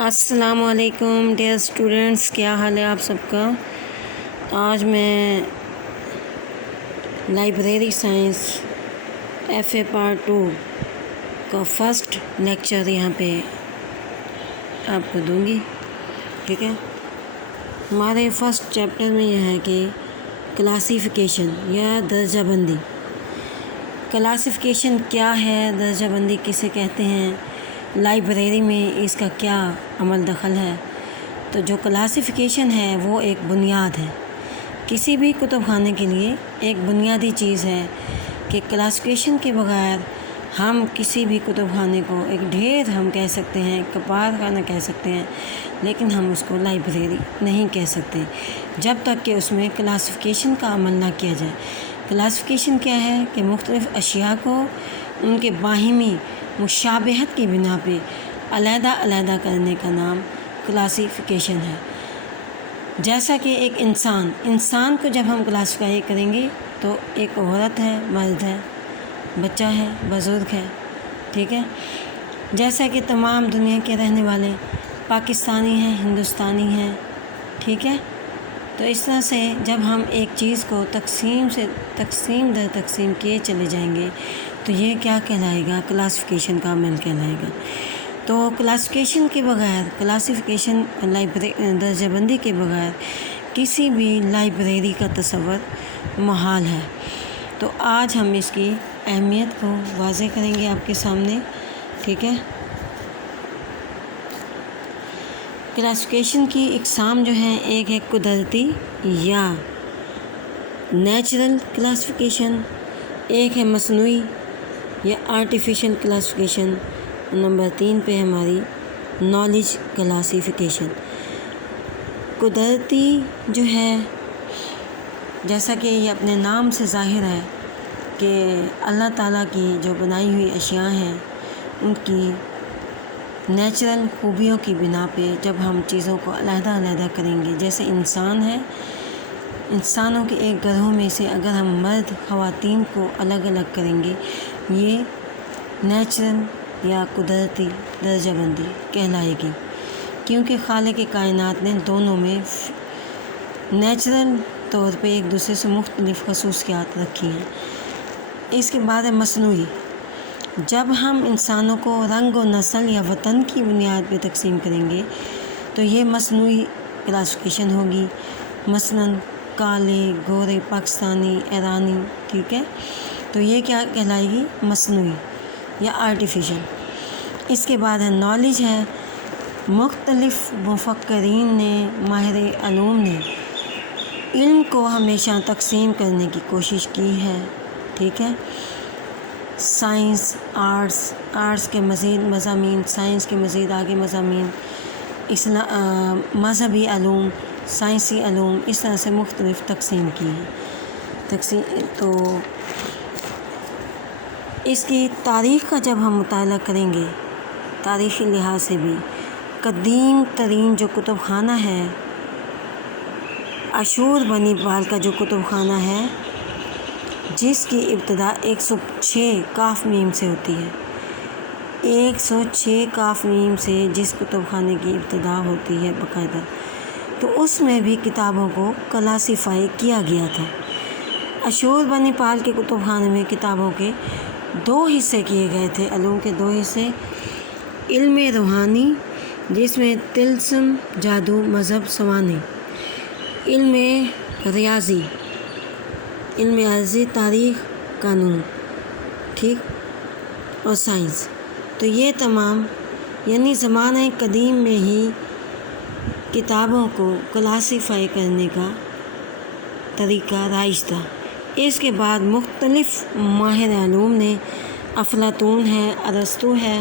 السلام علیکم dear students, کیا حال ہے آپ سب کا؟ آج میں library science F A part 2 کا فرسٹ لیکچر یہاں پہ آپ کو دوں گی، ٹھیک ہے؟ ہمارے فرسٹ چیپٹر میں یہ ہے کہ کلاسیفیکیشن یا درجہ بندی۔ کلاسیفیکیشن کیا ہے، درجہ بندی کسے کہتے ہیں، لائبریری میں اس کا کیا عمل دخل ہے؟ تو جو کلاسیفیکیشن ہے وہ ایک بنیاد ہے، کسی بھی کتب خانے کے لیے ایک بنیادی چیز ہے کہ کلاسیفیکیشن کے بغیر ہم کسی بھی کتب خانے کو ایک ڈھیر ہم کہہ سکتے ہیں، کپار خانہ کہہ سکتے ہیں، لیکن ہم اس کو لائبریری نہیں کہہ سکتے جب تک کہ اس میں کلاسیفیکیشن کا عمل نہ کیا جائے۔ کلاسیفیکیشن کیا ہے کہ مختلف اشیاء کو ان کے باہمی مشابہت کی بنا پہ علیحدہ علیحدہ کرنے کا نام کلاسیفیکیشن ہے۔ جیسا کہ ایک انسان کو جب ہم کلاسیفائی کریں گے تو ایک عورت ہے، مرد ہے، بچہ ہے، بزرگ ہے، ٹھیک ہے؟ جیسا کہ تمام دنیا کے رہنے والے پاکستانی ہیں، ہندوستانی ہیں، ٹھیک ہے؟ تو اس طرح سے جب ہم ایک چیز کو تقسیم در تقسیم کیے چلے جائیں گے تو یہ کیا کہلائے گا؟ کلاسیفیکیشن کا عمل کہلائے گا۔ تو کلاسیفیکیشن کے بغیر، درجہ بندی کے بغیر کسی بھی لائبریری کا تصور محال ہے۔ تو آج ہم اس کی اہمیت کو واضح کریں گے آپ کے سامنے، ٹھیک ہے؟ کلاسیفیکیشن کی اقسام جو ہیں، ایک ہے قدرتی یا نیچرل کلاسیفیکیشن، ایک ہے مصنوعی یا آرٹیفیشل کلاسیفیکیشن، نمبر 3 پہ ہماری نالج کلاسیفیکیشن۔ قدرتی جو ہے، جیسا کہ یہ اپنے نام سے ظاہر ہے کہ اللہ تعالیٰ کی جو بنائی ہوئی اشیاء ہیں ان کی نیچرل خوبیوں کی بنا پہ جب ہم چیزوں کو علیحدہ علیحدہ کریں گے، جیسے انسان ہے، انسانوں کے ایک گروہ میں سے اگر ہم مرد خواتین کو الگ الگ کریں گے، یہ نیچرل یا قدرتی درجہ بندی کہلائے گی، کیونکہ خالق کائنات نے دونوں میں نیچرل طور پہ ایک دوسرے سے مختلف خصوصیات رکھی ہیں۔ اس کے بعد ہے مصنوعی۔ جب ہم انسانوں کو رنگ و نسل یا وطن کی بنیاد پہ تقسیم کریں گے تو یہ مصنوعی کلاسیفیکیشن ہوگی، مثلاً کالے، گورے، پاکستانی، ایرانی، ٹھیک ہے؟ تو یہ کیا کہلائے گی؟ مصنوعی یا آرٹیفیشل۔ اس کے بعد ہے نالج ہے۔ مختلف مفکرین نے، ماہر علوم نے علم کو ہمیشہ تقسیم کرنے کی کوشش کی ہے، ٹھیک ہے؟ سائنس، آرٹس کے مزید مضامین، سائنس کے مزید آگے مضامین، مذہبی علوم، سائنسی علوم، اس طرح سے مختلف تقسیم کی ہے۔ تو اس کی تاریخ کا جب ہم مطالعہ کریں گے، تاریخی لحاظ سے بھی قدیم ترین جو کتب خانہ ہے، اشور بنی پال کا جو کتب خانہ ہے، جس کی ابتدا 106 کاف میم سے ہوتی ہے، 106 کاف میم سے جس کتب خانے کی ابتدا ہوتی ہے باقاعدہ، تو اس میں بھی کتابوں کو کلاسیفائی کیا گیا تھا۔ اشور بنی پال کے کتب خانے میں کتابوں کے 2 حصے کیے گئے تھے، علوم کے 2 حصے، علم روحانی جس میں طلسم، جادو، مذہب، سوانح، علم ریاضی، علم عرضی، تاریخ، قانون، ٹھیک، اور سائنس۔ تو یہ تمام یعنی زمانہ قدیم میں ہی کتابوں کو کلاسیفائی کرنے کا طریقہ رائج تھا۔ اس کے بعد مختلف ماہر علوم نے، افلاطون ہے، ارسطو ہے،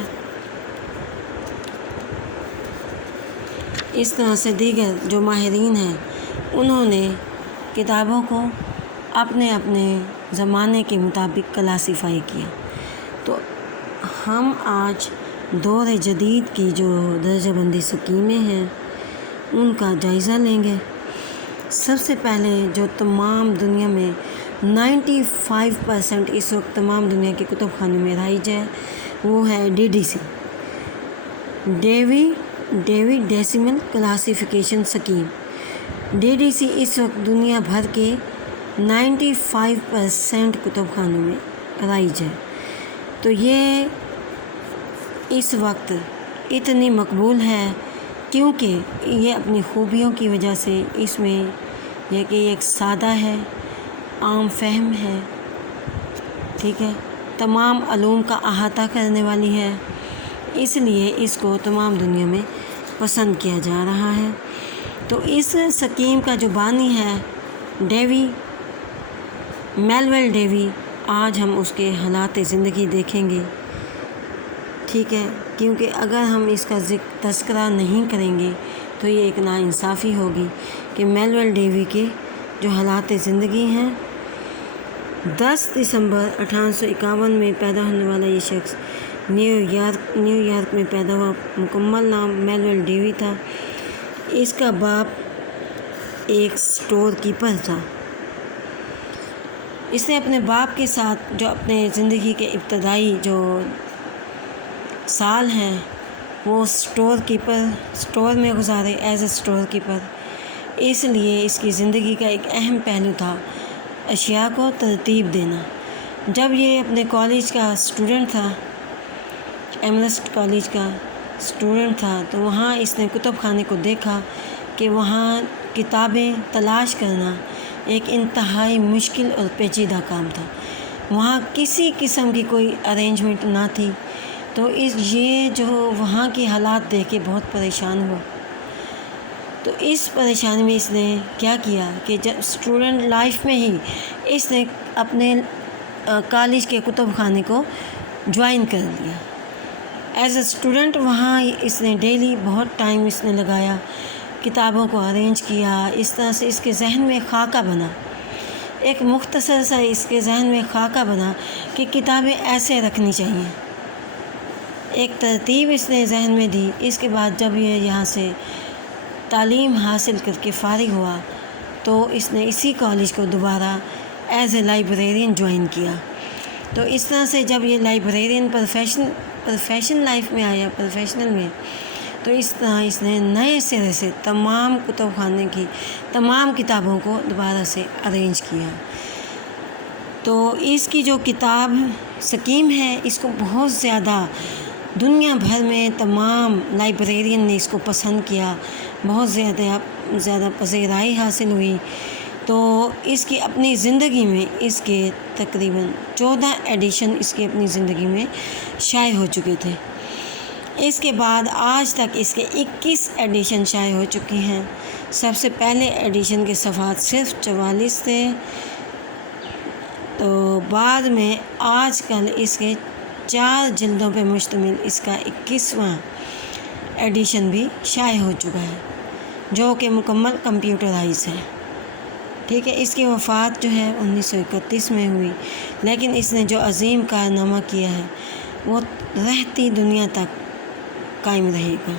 اس طرح سے دیگر جو ماہرین ہیں، انہوں نے کتابوں کو اپنے اپنے زمانے کے مطابق کلاسیفائی کیا۔ تو ہم آج دور جدید کی جو درجہ بندی اسکیمیں ہیں ان کا جائزہ لیں گے۔ سب سے پہلے جو تمام دنیا میں 95% اس وقت تمام دنیا کے کتب خانے میں رائج ہے وہ ہے DDC، Davy David decimal classification scheme. DDC اس وقت دنیا بھر کے 95% کتب خانوں میں رائج ہے۔ تو یہ اس وقت اتنی مقبول ہے کیونکہ یہ اپنی خوبیوں کی وجہ سے اس میں یہ کہ ایک سادہ ہے، عام فہم ہے، ٹھیک ہے، تمام علوم کا احاطہ کرنے والی ہے، اس لیے اس کو تمام دنیا میں پسند کیا جا رہا ہے۔ تو اس سکیم کا جو بانی ہے میلول ڈیوی، آج ہم اس کے حالات زندگی دیکھیں گے، ٹھیک ہے، کیونکہ اگر ہم اس کا تذکرہ نہیں کریں گے تو یہ ایک ناانصافی ہوگی کہ میلول ڈیوی کے جو حالات زندگی ہیں، 10 دسمبر 1851 میں پیدا ہونے والا یہ شخص نیو یارک میں پیدا ہوا۔ مکمل نام میلول ڈیوی تھا۔ اس کا باپ ایک سٹور کیپر تھا۔ اس نے اپنے باپ کے ساتھ جو اپنے زندگی کے ابتدائی جو سال ہیں وہ سٹور میں گزارے ایز اے سٹور کیپر۔ اس لیے اس کی زندگی کا ایک اہم پہلو تھا اشیاء کو ترتیب دینا۔ جب یہ اپنے کالج کا اسٹوڈنٹ تھا، ایمرسٹ کالج کا اسٹوڈنٹ تھا، تو وہاں اس نے کتب خانے کو دیکھا کہ وہاں کتابیں تلاش کرنا ایک انتہائی مشکل اور پیچیدہ کام تھا۔ وہاں کسی قسم کی کوئی ارینجمنٹ نہ تھی، تو یہ جو وہاں کی حالات دیکھ کے بہت پریشان ہوا۔ تو اس پریشانی میں اس نے کیا کیا کہ جب اسٹوڈنٹ لائف میں ہی اس نے اپنے کالج کے کتب خانے کو جوائن کر لیا ایز اے اسٹوڈنٹ۔ وہاں اس نے ڈیلی بہت ٹائم اس نے لگایا، کتابوں کو ارینج کیا، اس طرح سے اس کے ذہن میں خاکہ بنا، ایک مختصر سا اس کے ذہن میں خاکہ بنا کہ کتابیں ایسے رکھنی چاہیے، ایک ترتیب اس نے ذہن میں دی۔ اس کے بعد جب یہ یہاں سے تعلیم حاصل کر کے فارغ ہوا تو اس نے اسی کالج کو دوبارہ ایز اے لائبریرین جوائن کیا۔ تو اس طرح سے جب یہ لائبریرین پروفیشن لائف میں آیا، پروفیشنل میں، تو اس طرح اس نے نئے سرے سے تمام کتب خانے کی تمام کتابوں کو دوبارہ سے ارینج کیا۔ تو اس کی جو کتاب سکیم ہے، اس کو بہت زیادہ دنیا بھر میں تمام لائبریرین نے اس کو پسند کیا، بہت زیادہ پذیرائی حاصل ہوئی۔ تو اس کی اپنی زندگی میں اس کے تقریباً 14 ایڈیشن اس کی اپنی زندگی میں شائع ہو چکے تھے۔ اس کے بعد آج تک اس کے 21 ایڈیشن شائع ہو چکے ہیں۔ سب سے پہلے ایڈیشن کے صفحات صرف 44 تھے، تو بعد میں آج کل اس کے 4 جلدوں پہ مشتمل اس کا 21واں ایڈیشن بھی شائع ہو چکا ہے، جو کہ مکمل کمپیوٹرائز ہے، ٹھیک ہے۔ اس کی وفات جو ہے 1931 میں ہوئی، لیکن اس نے جو عظیم کارنامہ کیا ہے وہ رہتی دنیا تک قائم رہے گا۔